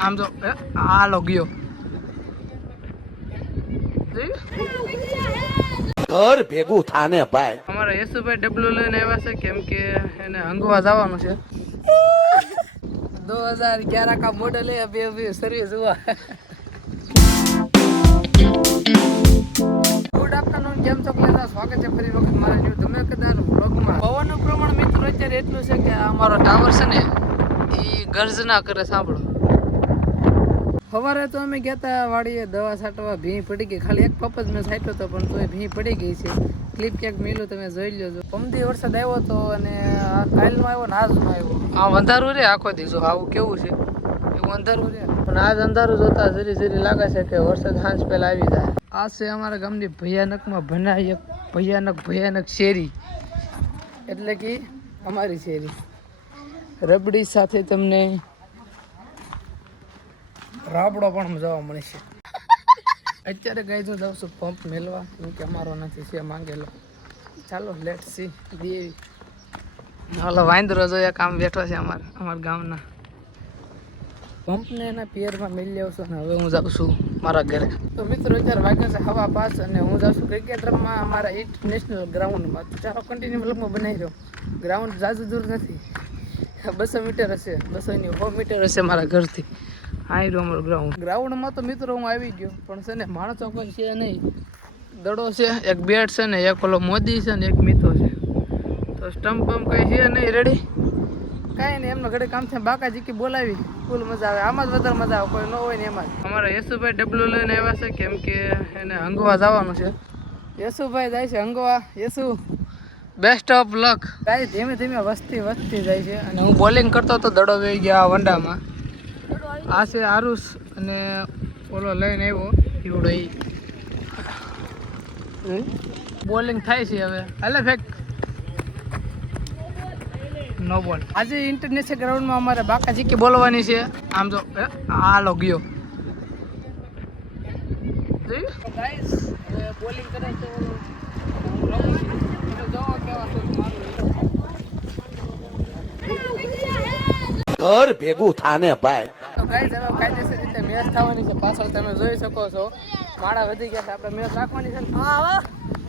આમ તો હાલો ગયો ઘર ભેગું થાને ભાઈ. અમારા યશુભાઈ ડબલું લઈને આવ્યા છે કેમ કે એને હંગવા જવાનું છે 2011 का मॉडल है अभी अभी सर्विस हुआ ગુડ આફ્ટરનૂન કેમ છો બધા સ્વાગત છે ફરી વખત મારા ન્યુ ધમાકેદાર વ્લોગમાં પવનનું પ્રમાણ મિત્રો અત્યારે એટલું છે કે અમારો ટાવર છે ને એ ગર્જના કરે સાંભળો સવારે તો અમે ગયા હતા વાડીએ દવા છાંટવા ભીં પડી ગઈ ખાલી એક પપ જ મેં છાંટ્યો હતો પણ તોય ભીં પડી ગઈ છે ક્લિપ ક્યાંક મેલું તમે જોઈ લેજો પમદી વરસાદ આવ્યો હતો અને કાલનો આવ્યો ને આજનો આવ્યો આ અંધારું રે આખો દિવસો આવું કેવું છે એવું અંધારું રે પણ આજ અંધારું જોતા જરી જરી લાગે છે કે વરસાદ સાંજ પહેલા આવી જાય આ છે અમારા ગામની ભયાનકમાં ભયાનક શેરી એટલે કે અમારી શેરી રબડી સાથે તમને રાબડો પણ જોવા મળે છે અત્યારે ગઈ તો જાઉં છું પંપ મેળવા કેમ કે અમારો નથી છે માંગેલો ચાલો લેટ સી દેવી હાલો વાંદરો જોઈએ કામ બેઠો છે અમારા ગામના પંપને એના પિયરમાં મેળવી આવશો ને હવે હું જાઉં છું મારા ઘરે તો મિત્રો અત્યારે વાગ્યા છે હવા પાસ અને હું જાઉં છું ક્રિકેટ રમવા અમારા ઇન્ટરનેશનલ ગ્રાઉન્ડમાં તો ચાલો કન્ટિન્યુ વ્લોગમાં બનાવી રહ્યો ગ્રાઉન્ડ જાજુ દૂર નથી 200 મીટર હશે 200 ની 100 મીટર હશે મારા ઘરથી આ રહ્યું અમારું ગ્રાઉન્ડમાં તો મિત્રો હું આવી ગયો પણ છે ને માણસો કોઈ છે નહીં દડો છે એક બેટ છે ને એક ઓલો મોદી છે ને એક મીતો છે તો સ્ટમ્પ બમ્પ કઈ છે નહીં રેડી કાંઈ નહીં એમનો ઘડી કામ છે બાકાજી કે બોલાવી ફૂલ મજા આવે આમાં જ વધારે મજા આવે કોઈ ન હોય ને એમાં જ અમારા યશુભાઈ ડબલું લઈને આવ્યા છે કેમ કે એને હંગવા જવાનું છે યશુભાઈ જાય છે હંગવા યશુ બેસ્ટ ઓફ લક કાંઈ ધીમે ધીમે વધતી જાય છે અને હું બોલિંગ કરતો હતો દડો વહી ગયા વંડામાં આ છે આરુષ અને ઓલો લઈને આવ્યો ઈવડો બોલિંગ થાય છે હવે હાલે ફેક નો બોલ આજે ઇન્ટરનેશનલ ગ્રાઉન્ડમાં અમારે બાકાજી કે બોલવાની છે આમ તો હાલો ગયો બોલિંગ કરે છે ઘર ભેગું થાને ભાઈ. તો ગાઈસ હવે કાયદેસર રીતે મેચ થવાની છે પાછળ તમે જોઈ શકો છો માળા વધી ગયા છે આપણે મેચ રાખવાની છે હા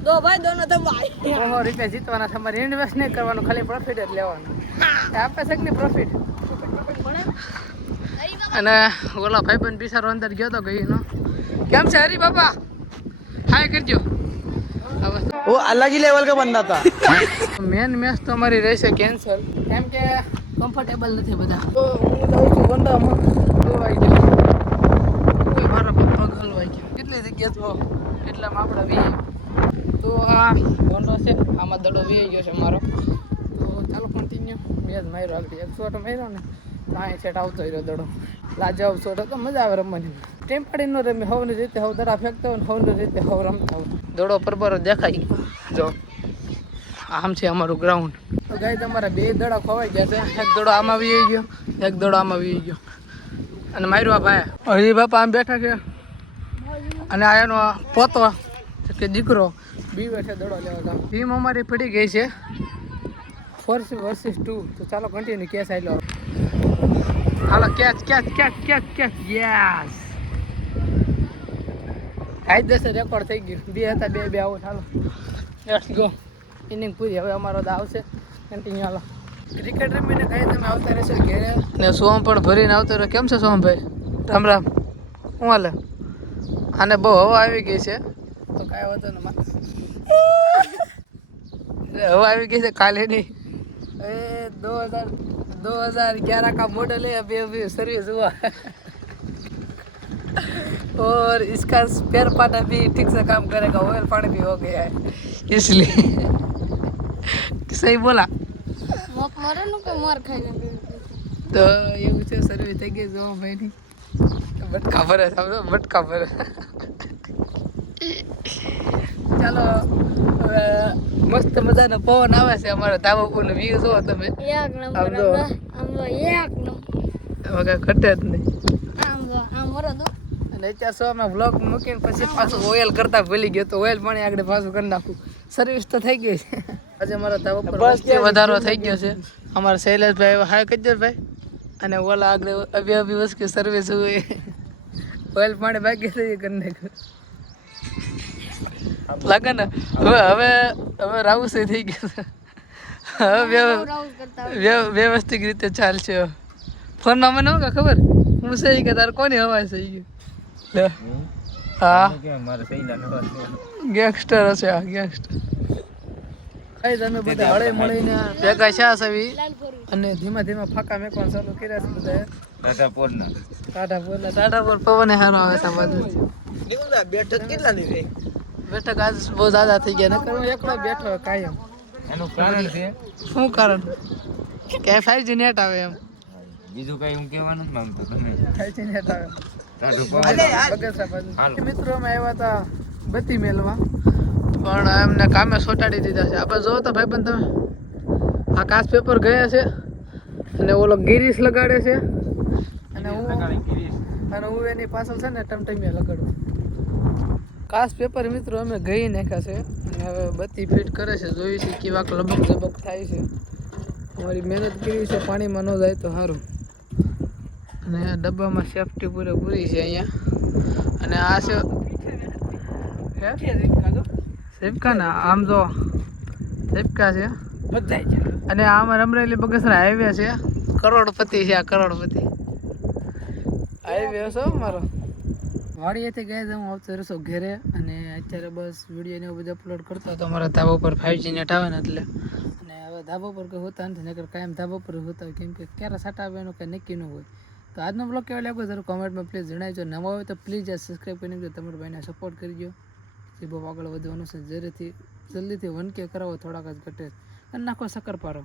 દો ભાઈ દોનો દબાઈ ઓહો રીતે જીતવાના છે અમારે ઇન્વેસ્ટ નહીં કરવાનું ખાલી પ્રોફિટ જ લેવાનું આપે છે કે પ્રોફિટ અને ઓલા ભાઈબંધ બિચારો અંદર ગયો તો ગઈનો કેમ છે હરી બાપા હાય કરજો वो अलग ही लेवल का बंदा था. મેન મેચ તો અમારી રહેશે કેન્સલ કેમ કે કમ્ફર્ટેબલ નથી બધા તો હું જાઉં છું વંડામાં દોવાઈ ગયો કોઈ મારા પગ હલવાઈ ગયો કેટલી જગ્યા તો એટલામાં આપણે વી તો આ વંડો છે આમાં દડો વી ગયો છે મારો તો ચાલો કન્ટિન્યુ મેચ માર્યો આગળ 100 માર્યો ને કાંઈ સેટ આવતો રહ્યો દડો લાજવાબ શોટ તો મજા આવે રમવાની ટીમ પાડી ન રમે હવની રીતે હવ દડા ફેંકતા હોય હવની રીતે હવ રમતા હોય દડો પરબર દેખાય જો આમ છે અમારું ગ્રાઉન્ડ તો ગાય તમારા બે દડા ખવાઈ ગયા છે એક દડો આમાં વી ગયો એક દડો આમાં વી ગયો અને માર્યો આ ભાઈ હરી બાપા આમ બેઠા છે અને આ એનો પોતો કે દીકરો બી બેઠે દડો લેવા જાવ ટીમ અમારી પડી ગઈ છે 4 versus 2 તો ચાલો કન્ટિન્યુ કેસ આઈ લો હાલો કેચ યસ કાયદેસર રેકોર્ડ થઈ ગયું બે હતા બે આવો ચાલો લેટ્સ ગો ઇનિંગ પૂરી હવે અમારો દાવ છે કન્ટિન્યુ હાલો ક્રિકેટ રમીને કઈ તમે આવતા રહેશો ઘેરે ને સોમ પણ ભરીને આવતો રહ્યો કેમ છે સોમભાઈ રામ રામ હું હાલે આને બહુ હવા આવી ગઈ છે તો કાંઈ વાંધો ને હવા આવી ગઈ છે કાલે નહીં 2011 का मॉडल है अभी अभी सर्विस हुआ और इसका स्पेयर पार्ट अभी ठीक से काम करेगा ऑयल पानी भी हो गया है इसलिए सही बोला तो એવું છે સર્વિસ થઈ ગઈ જો ભાઈની બટકા ભરે સમજો બટકા ભરે ચાલો મસ્ત મજાનો પવન આવે છે અમારા ધાબા ઉપર વ્યૂ જોવો તમે એક નંબર ઘટે જ નહીં અને અત્યારે શોમાં વ્લોગ મૂકીને પછી પાછું ઓઇલ કરતા ભૂલી ગયો તો ઓઇલ પાણી આગળ પાછું કરી નાખું સર્વિસ તો થઈ ગઈ છે આજે મારા ધાબા પર વધારો થઈ ગયો છે અમારા શૈલેષભાઈ હાય કજર ભાઈ અને ઓલા આગળ અભી અભી વસ્તુ સર્વિસ हुई ઓઇલ પાણી બાકી થઈ કરીને લાગે ને હવે રાઉસ થઈ ગયું હવે વ્યવસ્થિત રીતે ચાલશે ફોનમાં મને શું ખબર હું સહી કે તાર કોની હવા સહી ગયું હા ગેંગસ્ટર હશે આ ગેંગસ્ટર તમે બધા હળે મળીને ભેગા છે સવી અને ધીમા ધીમા ફાકા મેકવાનું ચાલુ કર્યા છે બધા ટાટાપુર પવન હારો આવે છે બાજુ બેઠક કેટલાની છે બેઠક આજ બહુ જ્યાદા થઈ ગયા નકર હું એકલો બેઠો કાયમ એનું કારણ છે શું કારણ કે 5G નેટ આવે એમ બીજું કઈ હું કહેવાનું જ માંગતો તમે 5G નેટ આવે હાલો. મિત્રો અમે આવ્યા હતા બત્તી મેલવા પણ એમને કામે સોટાડી દીધા છે આપણે જો તો ભાઈબંધ તમે આકાશ પેપર ગયા છે અને ઓલો ગિરીશ લગાડે છે અને હું એની પાછળ છે ને ટમટમિયા લગાડું કાશ પેપર મિત્રો અમે ગઈ નાખ્યા છે અને હવે બત્તી ફિટ કરે છે જોઈ છે કેવાક લબક ઝબક થાય છે અમારી મહેનત કરી છે પાણીમાં ન જાય તો સારું અને ડબ્બામાં સેફટી પૂરેપૂરી છે અહીંયા અને આ છે સેફકા ના આમ જો સેફકા છે અને આમાં અમરેલી બગસરા હાઈવે છે કરોડપતિ છે આ કરોડપતિ હાઈવે છે મારો વાડીએથી ગયા હું આવતો રહેશો ઘેરે અને અત્યારે બસ વિડીયો ને એવું બધું અપલોડ કરતો હતો અમારા ધાબા ઉપર 5G નેટ આવે ને એટલે અને હવે ધાબા પર કંઈ હોતા નથી નકર કાયમ ધાબા પર હોતા હોય કેમ કે ક્યારે સાટા આવે એનું કંઈ નક્કી ન હોય તો આજનો બ્લોગ કેવો લાગ્યો જરૂર કોમેન્ટમાં પ્લીઝ જણાવજો નવા હોય તો પ્લીઝ આ સબસ્ક્રાઈબ કરીને તમારા ભાઈને સપોર્ટ કરજો જે બહુ આગળ વધવાનું છે જલ્દીથી 1K કરાવો થોડાક જ ઘટે અને નાખો શક્કરપારો